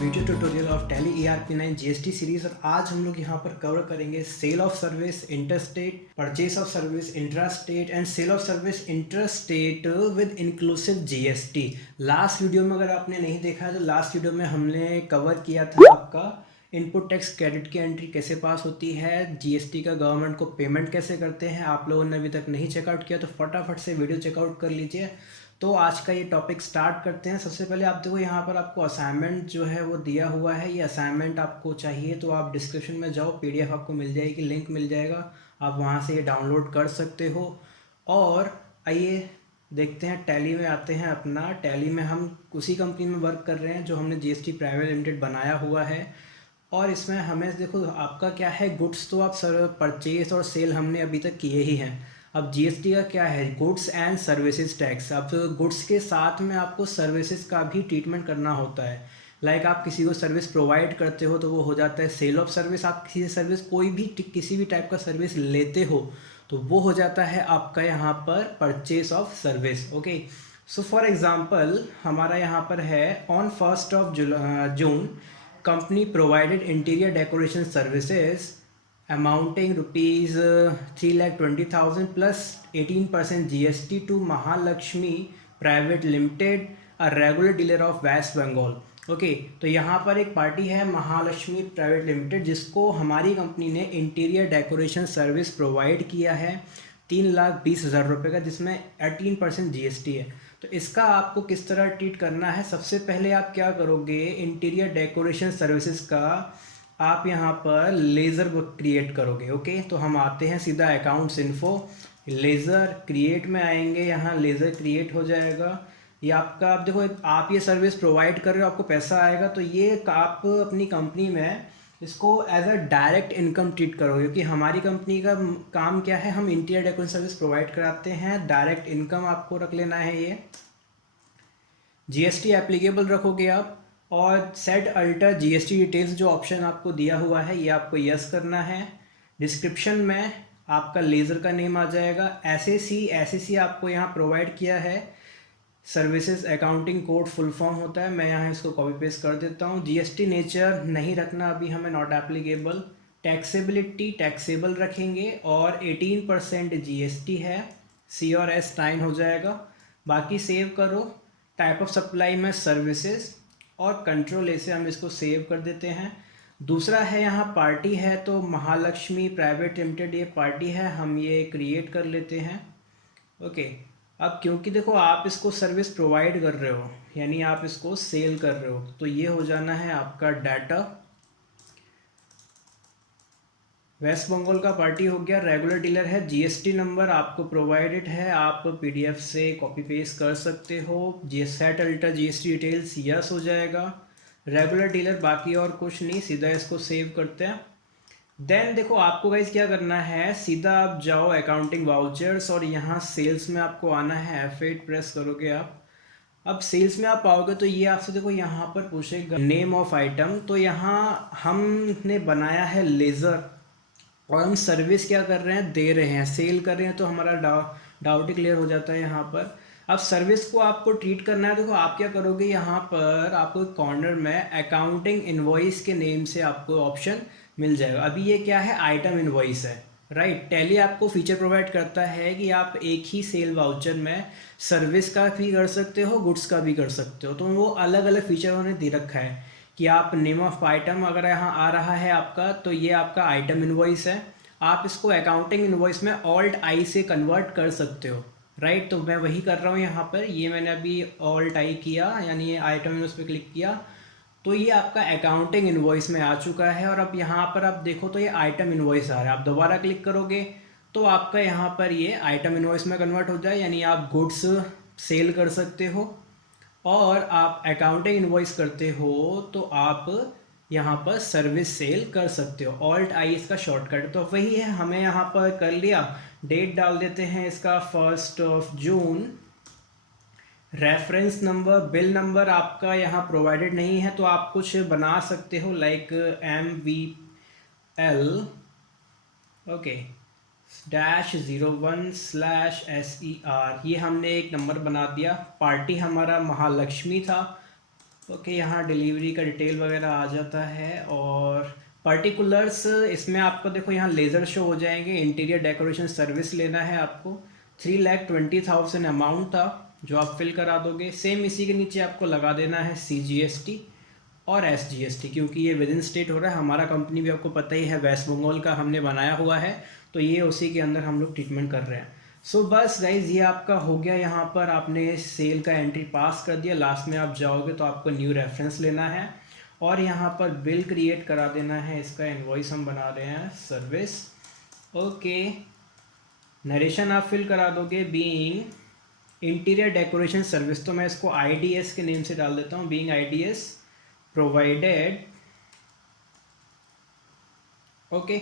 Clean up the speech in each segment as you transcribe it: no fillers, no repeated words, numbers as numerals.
Video tutorial of Tally ERP9 GST series. और आज हम लोग यहाँ पर कवर करेंगे sale of service interstate, purchase of service intrastate and sale of service interstate with inclusive GST। Last video में अगर आपने नहीं देखा है तो लास्ट वीडियो में हमने कवर किया था आपका इनपुट टैक्स क्रेडिट की एंट्री कैसे पास होती है, GST का गवर्नमेंट को पेमेंट कैसे करते हैं। आप लोगों ने अभी तक नहीं चेकआउट किया तो फटाफट से वीडियो चेकआउट कर लीजिए। तो आज का ये टॉपिक स्टार्ट करते हैं। सबसे पहले आप देखो यहाँ पर आपको असाइनमेंट जो है वो दिया हुआ है। ये असाइनमेंट आपको चाहिए तो आप डिस्क्रिप्शन में जाओ, PDF आपको मिल जाएगी, लिंक मिल जाएगा, आप वहाँ से ये डाउनलोड कर सकते हो। और आइए देखते हैं, टैली में आते हैं। अपना टैली में हम उसी कंपनी में वर्क कर रहे हैं जो हमने GST प्राइवेट लिमिटेड बनाया हुआ है। और इसमें हमें देखो आपका क्या है, गुड्स तो आप सर परचेज और सेल हमने अभी तक किए ही हैं। अब GST का क्या है, गुड्स एंड सर्विसेज टैक्स। अब गुड्स के साथ में आपको सर्विसेज का भी ट्रीटमेंट करना होता है। लाइक आप किसी को सर्विस प्रोवाइड करते हो तो वो हो जाता है सेल ऑफ सर्विस। आप किसी से सर्विस कोई भी किसी भी टाइप का सर्विस लेते हो तो वो हो जाता है आपका यहाँ पर purchase of service. Okay, so for example हमारा यहाँ पर है on 1st of June company provided interior decoration services amounting rupees 3,20,000 plus 18% GST to Mahalakshmi Private Limited, a regular dealer of West Bengal। Okay, तो यहाँ पर एक party है Mahalakshmi private limited जिसको हमारी कंपनी ने इंटीरियर डेकोरेशन सर्विस प्रोवाइड किया है 3,20,000 रुपये का, जिसमें 18% GST है। तो इसका आपको किस तरह ट्रीट करना है, सबसे पहले आप क्या करोगे, इंटीरियर डेकोरेशन सर्विसेज का आप यहाँ पर लेज़र क्रिएट करोगे। ओके, तो हम आते हैं सीधा अकाउंट्स इन्फो, लेज़र क्रिएट में आएंगे, यहाँ लेज़र क्रिएट हो जाएगा। ये आपका, आप देखो आप ये सर्विस प्रोवाइड कर रहे हो, आपको पैसा आएगा तो ये आप अपनी कंपनी में इसको as a direct income treat करोगे, क्योंकि हमारी कंपनी का काम क्या है, हम इंटीरियर डेकोरेशन सर्विस प्रोवाइड कराते हैं। डायरेक्ट इनकम आपको रख लेना है। ये GST एप्लीकेबल रखोगे आप, और सेट अल्टर GST डिटेल्स जो ऑप्शन आपको दिया हुआ है ये आपको यस करना है। डिस्क्रिप्शन में आपका लेज़र का नेम आ जाएगा। SAC आपको यहाँ प्रोवाइड किया है, services accounting code full form होता है। मैं यहाँ इसको कॉपी पेस्ट कर देता हूँ। GST नेचर नहीं रखना अभी हमें, नॉट एप्लीकेबल। टैक्सेबिलिटी टैक्सेबल रखेंगे और 18% GST है, C और S 9 हो जाएगा। बाकी सेव करो। टाइप ऑफ सप्लाई में सर्विसेज और कंट्रोल A से हम इसको सेव कर देते हैं। दूसरा है यहाँ पार्टी है, तो महालक्ष्मी प्राइवेट लिमिटेड ये पार्टी है, हम ये क्रिएट कर लेते हैं। ओके, अब क्योंकि देखो आप इसको सर्विस प्रोवाइड कर रहे हो यानी आप इसको सेल कर रहे हो, तो ये हो जाना है आपका डाटा। वेस्ट बंगाल का पार्टी हो गया, रेगुलर डीलर है, GST नंबर आपको प्रोवाइडेड है, आप PDF से कॉपी पेस्ट कर सकते हो। Set alter GST details yes हो जाएगा। रेगुलर डीलर, बाकी और कुछ नहीं, सीधा इसको सेव करते हैं। देन देखो आपको गाइस क्या करना है, सीधा आप जाओ अकाउंटिंग वाउचर्स और यहाँ सेल्स में आपको आना है, F8 प्रेस करोगे आप। अब सेल्स में आप पाओगे तो ये आपसे देखो यहाँ पर पूछेगा नेम ऑफ आइटम, तो यहाँ हमने बनाया है लेज़र और हम सर्विस क्या कर रहे हैं, दे रहे हैं, सेल कर रहे हैं, तो हमारा डाउट क्लियर हो जाता है यहाँ पर। अब सर्विस को आपको ट्रीट करना है, देखो आप क्या करोगे, यहाँ पर आपको कॉर्नर में अकाउंटिंग इनवॉइस के नेम से आपको ऑप्शन मिल जाएगा। अभी ये क्या है, आइटम इनवॉइस है, राइट। टैली आपको फीचर प्रोवाइड करता है कि आप एक ही सेल वाउचर में सर्विस का भी कर सकते हो, गुड्स का भी कर सकते हो, तो वो अलग अलग फीचर उन्होंने दे रखा है कि आप नेम ऑफ आइटम अगर यहाँ आ रहा है आपका, तो ये आपका आइटम इनवॉइस है। आप इसको अकाउंटिंग इनवॉइस में Alt-I से कन्वर्ट कर सकते हो, राइट। तो मैं वही कर रहा हूँ यहाँ पर, ये मैंने अभी Alt-I किया, यानी ये आइटम इनवॉइस पे क्लिक किया तो ये आपका अकाउंटिंग इनवॉइस में आ चुका है। और अब यहाँ पर आप देखो तो ये आइटम इनवॉइस आ रहा है, आप दोबारा क्लिक करोगे तो आपका यहाँ पर ये आइटम इनवॉइस में कन्वर्ट हो जाए, यानी आप गुड्स सेल कर सकते हो। और आप अकाउंटिंग इनवॉइस करते हो तो आप यहाँ पर सर्विस सेल कर सकते हो। Alt-I इसका शॉर्टकट, तो वही है, हमें यहाँ पर कर लिया। डेट डाल देते हैं इसका 1st of June। Reference number, bill number आपका यहाँ प्रोवाइडेड नहीं है तो आप कुछ बना सकते हो, लाइक MVL ओके -01/SER, ये हमने एक नंबर बना दिया। पार्टी हमारा महालक्ष्मी था, ओके, यहाँ डिलीवरी का डिटेल वगैरह आ जाता है और पर्टिकुलर्स इसमें आपको देखो यहाँ लेज़र शो हो जाएंगे। इंटीरियर डेकोरेशन सर्विस लेना है आपको, 3,20,000 अमाउंट था जो आप फिल करा दोगे। सेम इसी के नीचे आपको लगा देना है CGST और SGST, क्योंकि ये विद इन स्टेट हो रहा है। हमारा कंपनी भी आपको पता ही है वेस्ट बंगाल का हमने बनाया हुआ है, तो ये उसी के अंदर हम लोग ट्रीटमेंट कर रहे हैं। सो बस गाइज ये आपका हो गया। यहाँ पर आपने सेल का एंट्री पास कर दिया। लास्ट में आप जाओगे तो आपको न्यू रेफरेंस लेना है और यहाँ पर बिल क्रिएट करा देना है। इसका इनवॉइस हम बना रहे हैं सर्विस। ओके, नरेशन आप फिल करा दोगे बीइंग इंटीरियर डेकोरेशन सर्विस, तो मैं इसको IDS के नेम से डाल देता हूँ, being IDS provided okay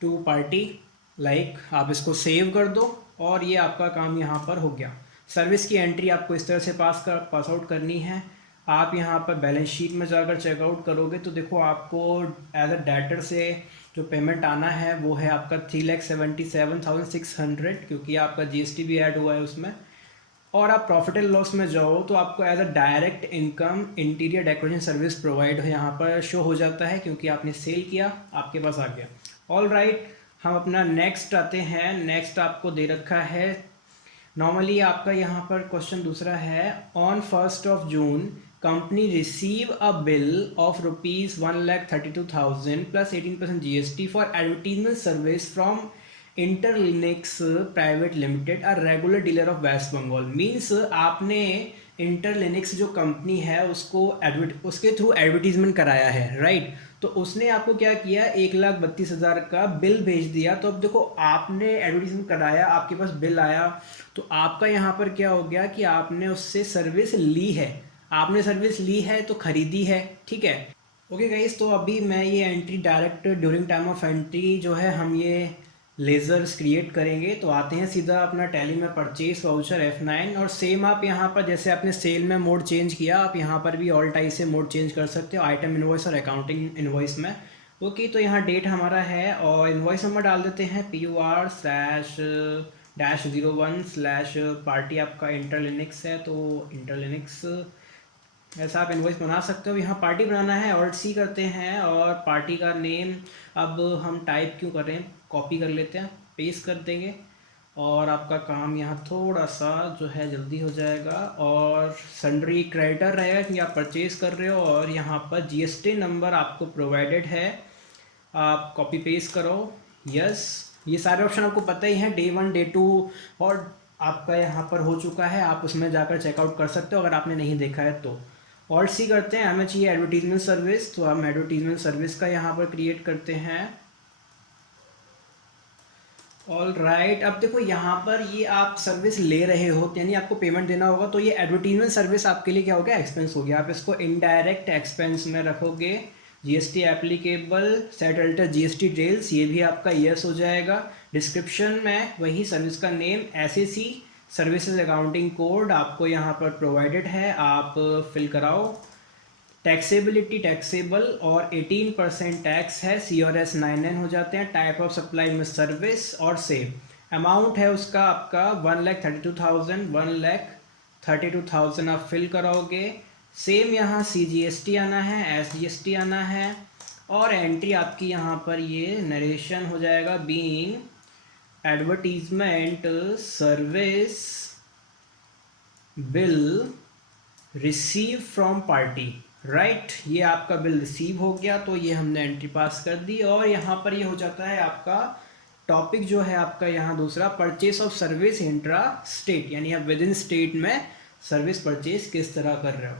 to party like. आप इसको सेव कर दो और ये आपका काम यहाँ पर हो गया। सर्विस की एंट्री आपको इस तरह से पास आउट करनी है। आप यहाँ पर बैलेंस शीट में जाकर चेकआउट करोगे तो देखो आपको एज अ डेटर से जो पेमेंट आना है वो है आपका 3,77,600, क्योंकि आपका GST भी ऐड हुआ है उसमें। और आप प्रॉफिट एंड लॉस में जाओ तो आपको as a direct income interior decoration service provide यहाँ पर शो हो जाता है, क्योंकि आपने सेल किया, आपके पास आ गया। ऑल राइट, हम अपना नेक्स्ट आते हैं। नेक्स्ट आपको दे रखा है, नॉर्मली आपका यहाँ पर क्वेश्चन दूसरा है, on 1 June company receive a bill of ₹1,32,000 plus 18% GST for advertisement service from Interlinix private limited a regular dealer of West Bengal. Means आपने इंटरलिनिक्स जो कंपनी है उसके थ्रू एडवर्टीजमेंट कराया है, राइट। तो उसने आपको क्या किया, 1,32,000 का बिल भेज दिया। तो अब देखो आपने एडवर्टीजमेंट कराया, आपके पास बिल आया, तो आपका यहाँ पर क्या हो गया कि आपने उससे सर्विस ली है। आपने सर्विस ली है तो खरीदी है, ठीक है। ओके गाइस, तो अभी मैं ये entry direct during time of entry जो है हम ये लेज़र्स क्रिएट करेंगे। तो आते हैं सीधा अपना टैली में परचेज वाउचर F9 और सेम आप यहाँ पर जैसे आपने सेल में मोड चेंज किया, आप यहाँ पर भी ऑल टाइप से मोड चेंज कर सकते हो, आइटम इनवॉइस और अकाउंटिंग इनवॉइस में। ओके, तो यहाँ डेट हमारा है और इनवॉइस नंबर डाल देते हैं PUR/-01/ आपका इंटरलिनिक्स है, तो इंटरलिनिक्स ऐसा आप इनवॉइस बना सकते हो। यहाँ पार्टी बनाना है, ऑल्ट C करते हैं और पार्टी का नेम अब हम टाइप क्यों कर रहे हैं, कॉपी कर लेते हैं, पेस्ट कर देंगे और आपका काम यहाँ थोड़ा सा जो है जल्दी हो जाएगा। और सन्ड्री क्रेडिटर रहेगा कि आप परचेज कर रहे हो और यहाँ पर GST नंबर आपको प्रोवाइडेड है, आप कॉपी पेस्ट करो। यस, ये सारे ऑप्शन आपको पता ही हैं, Day 1 Day 2 और आपका यहाँ पर हो चुका है, आप उसमें जाकर चेकआउट कर सकते हो अगर आपने नहीं देखा है तो। ऑल्ट C करते हैं, हमें चाहिए एडवर्टीजमेंट सर्विस, तो हम एडवर्टीजमेंट सर्विस का यहाँ पर क्रिएट करते हैं। ऑल राइट, अब देखो यहाँ पर ये आप सर्विस ले रहे हो यानी आपको पेमेंट देना होगा, तो ये एडवर्टीजमेंट सर्विस आपके लिए क्या हो गया, एक्सपेंस हो गया। आप इसको इनडायरेक्ट एक्सपेंस में रखोगे। GST एप्लीकेबल सेटल्टर GST डिटेल्स, ये भी आपका यस हो जाएगा। डिस्क्रिप्शन में वही सर्विस का name SAC services accounting code आपको यहाँ पर प्रोवाइडेड है, आप फिल कराओ। टैक्सेबिलिटी टैक्सेबल और 18% टैक्स है, CRS 99 हो जाते हैं। टाइप ऑफ सप्लाई में सर्विस और सेव। अमाउंट है उसका आपका 1,32,000 आप फिल कराओगे। सेम यहाँ CGST आना है, SGST आना है और एंट्री आपकी यहाँ पर ये नरेशन हो जाएगा being advertisement service bill receive from party, right. ये आपका बिल रिसीव हो गया, तो ये हमने एंट्री पास कर दी और यहाँ पर ये हो जाता है आपका टॉपिक जो है आपका यहाँ दूसरा, purchase of service intra state, यानी आप विद इन स्टेट में सर्विस परचेज किस तरह कर रहे हो।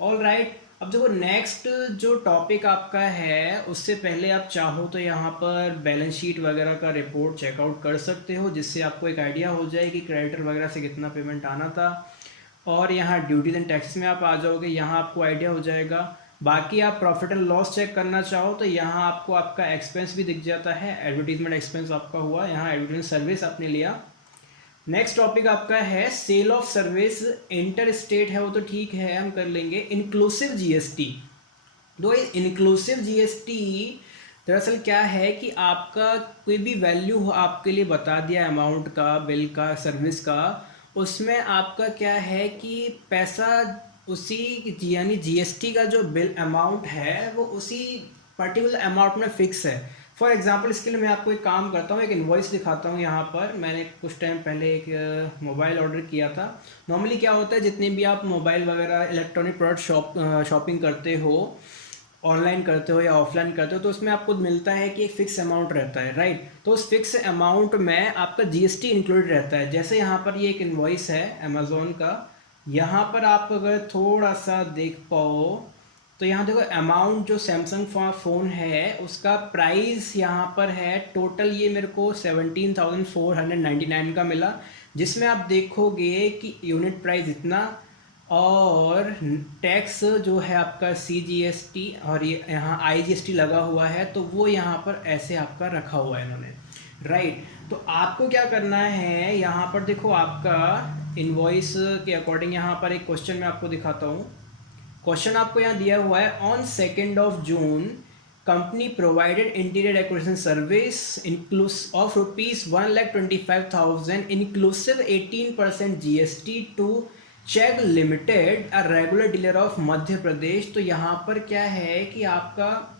ऑल राइट, अब देखो नेक्स्ट जो टॉपिक आपका है उससे पहले आप चाहो तो यहाँ पर बैलेंस शीट वगैरह का रिपोर्ट चेकआउट कर सकते हो, जिससे आपको एक आइडिया हो जाए कि क्रेडिटर वगैरह से कितना पेमेंट आना था। और यहाँ ड्यूटीज एंड टैक्सेस में आप आ जाओगे, यहाँ आपको आइडिया हो जाएगा। बाकी आप प्रॉफिट एंड लॉस चेक करना चाहो तो यहाँ आपको आपका एक्सपेंस भी दिख जाता है, एडवर्टीजमेंट एक्सपेंस आपका हुआ, यहाँ एडवर्टीजमेंट सर्विस आपने लिया। नेक्स्ट टॉपिक आपका है sale of service interstate है, वो तो ठीक है हम कर लेंगे। इंक्लूसिव GST, दो इंक्लूसिव GST दरअसल क्या है कि आपका कोई भी वैल्यू आपके लिए बता दिया अमाउंट का, बिल का, सर्विस का, उसमें आपका क्या है कि पैसा उसी यानी जीएसटी का जो बिल अमाउंट है वो उसी पर्टिकुलर अमाउंट में फिक्स है। फॉर एग्जांपल इसके लिए मैं आपको एक काम करता हूँ, एक इनवॉइस दिखाता हूँ। यहाँ पर मैंने कुछ टाइम पहले एक मोबाइल ऑर्डर किया था। नॉर्मली क्या होता है, जितने भी आप मोबाइल वगैरह इलेक्ट्रॉनिक प्रोडक्ट शॉपिंग करते हो, ऑनलाइन करते हो या ऑफलाइन करते हो, तो उसमें आपको मिलता है कि एक फ़िक्स अमाउंट रहता है, राइट। तो उस फिक्स अमाउंट में आपका जीएसटी इंक्लूडेड रहता है। जैसे यहाँ पर ये एक इनवॉइस है अमेज़ॉन का, यहाँ पर आप अगर थोड़ा सा देख पाओ तो यहाँ देखो अमाउंट जो सैमसंग फ़ोन है उसका प्राइस यहाँ पर है टोटल, ये मेरे को 17,499 का मिला, जिसमें आप देखोगे कि यूनिट प्राइस इतना और टैक्स जो है आपका CGST और ये यहाँ IGST लगा हुआ है, तो वो यहाँ पर ऐसे आपका रखा हुआ है इन्होंने, राइट। तो आपको क्या करना है, यहाँ पर देखो आपका इनवॉइस के अकॉर्डिंग यहाँ पर एक क्वेश्चन मैं आपको दिखाता हूँ। क्वेश्चन आपको यहाँ दिया हुआ है, on 2 June company provided interior decoration service inclusive of ₹1,25,000 inclusive 18% GST to check limited a regular dealer of Madhya Pradesh. तो यहाँ पर क्या है कि आपका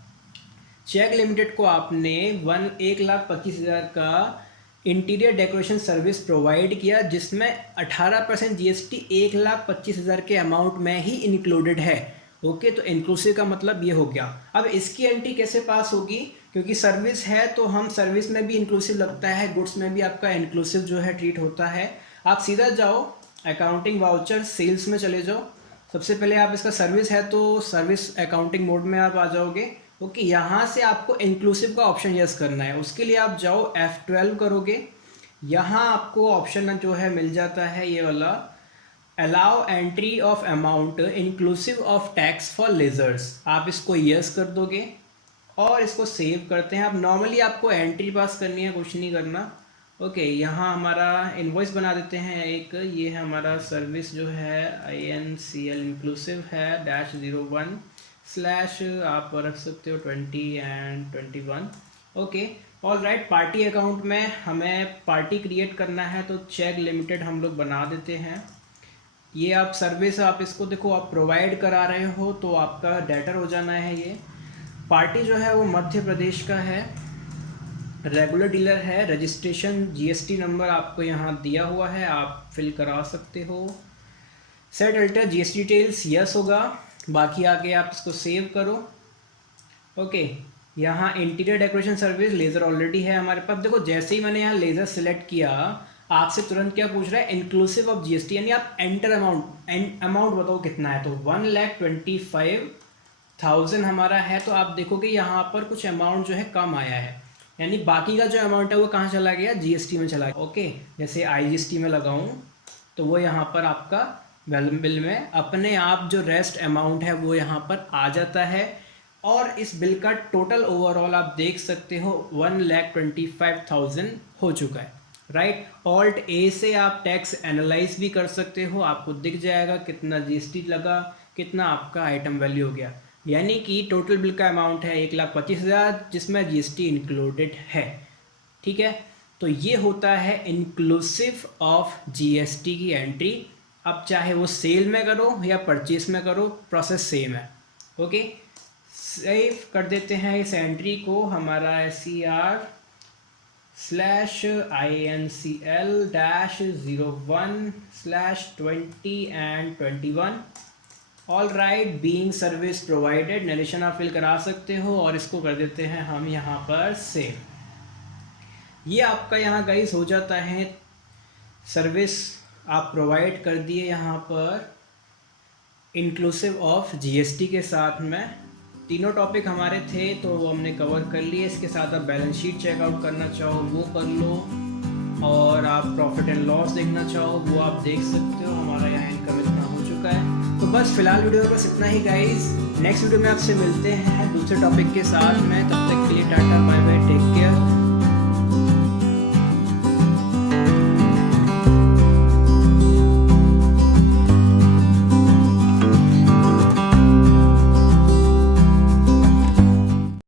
चेक लिमिटेड को आपने 1,25,000 का इंटीरियर डेकोरेशन सर्विस प्रोवाइड किया, जिसमें 18% GST 1,25,000 के अमाउंट में ही इंक्लूडेड है। ओके, तो इंक्लूसिव का मतलब ये हो गया। अब इसकी एंट्री कैसे पास होगी, क्योंकि सर्विस है तो हम सर्विस में भी इंक्लूसिव लगता है, गुड्स में भी आपका इंक्लूसिव जो है ट्रीट होता है। आप सीधा जाओ अकाउंटिंग वाउचर सेल्स में चले जाओ। सबसे पहले आप इसका सर्विस है तो सर्विस अकाउंटिंग मोड में आप आ जाओगे। ओके, यहाँ से आपको इंक्लूसिव का ऑप्शन यस करना है। उसके लिए आप जाओ F12 करोगे, यहाँ आपको ऑप्शन जो है मिल जाता है ये वाला, allow entry of amount inclusive of tax for ledgers. आप इसको यस कर दोगे और इसको सेव करते हैं। अब नॉर्मली आपको एंट्री पास करनी है, कुछ नहीं करना। ओके, यहाँ हमारा इनवॉइस बना देते हैं एक, ये है हमारा सर्विस जो है INCL इंक्लूसिव है -01 स्लैश आप रख सकते हो 20 and 21। Okay, all right. Party account में हमें पार्टी क्रिएट करना है तो चेक लिमिटेड हम लोग बना देते हैं। ये आप सर्विस आप इसको देखो आप प्रोवाइड करा रहे हो तो आपका डेटर हो जाना है। ये पार्टी जो है वो मध्य प्रदेश का है, रेगुलर डीलर है, रजिस्ट्रेशन GST नंबर आपको यहाँ दिया हुआ है, आप फिल करा सकते हो। Set alter GST details yes होगा, बाकी आगे आप इसको सेव करो। ओके, यहाँ interior decoration service laser already है हमारे पास। देखो जैसे ही मैंने यहाँ लेज़र सिलेक्ट किया, आपसे तुरंत क्या पूछ रहा है, इंक्लूसिव ऑफ GST, यानी आप एंटर अमाउंट बताओ कितना है। तो 1,25,000 हमारा है, तो आप देखोगे यहाँ पर कुछ अमाउंट जो है कम आया है, यानी बाकी का जो अमाउंट है वो कहाँ चला गया, GST में चला गया। ओके, जैसे IGST में लगाऊं तो वो यहाँ पर आपका बिल में अपने आप जो रेस्ट अमाउंट है वो यहाँ पर आ जाता है। और इस बिल का टोटल ओवरऑल आप देख सकते हो 1,25,000 हो चुका है, राइट। ऑल्ट A से आप टैक्स एनालाइज भी कर सकते हो, आपको दिख जाएगा कितना GST लगा, कितना आपका आइटम वैल्यू हो गया। यानी कि टोटल बिल का अमाउंट है 1,25,000 जिसमें GST इंक्लूडेड है, ठीक है। तो ये होता है इंक्लूसिव ऑफ GST की एंट्री। अब चाहे वो सेल में करो या परचेस में करो, प्रोसेस सेम है। ओके, सेव कर देते हैं इस एंट्री को, हमारा SER/INCL-01/20 and 21। All right, being service provided, narration आप फिल करा सकते हो और इसको कर देते हैं हम यहाँ पर सेव। ये आपका यहाँ गाइस हो जाता है, सर्विस आप प्रोवाइड कर दिए यहाँ पर इंक्लूसिव ऑफ GST के साथ में। तीनों टॉपिक हमारे थे तो वो हमने कवर कर लिए। इसके साथ आप बैलेंस शीट चेकआउट करना चाहो वो कर लो, और आप प्रॉफिट एंड लॉस देखना चाहो वो आप देख सकते हो। हमारा यहाँ इनकम इतना हो चुका है। तो बस फिलहाल वीडियो में बस इतना ही गाइस। नेक्स्ट वीडियो में आपसे मिलते हैं दूसरे टॉपिक के साथ में, तब तक के लिए टाटा बाय बाय।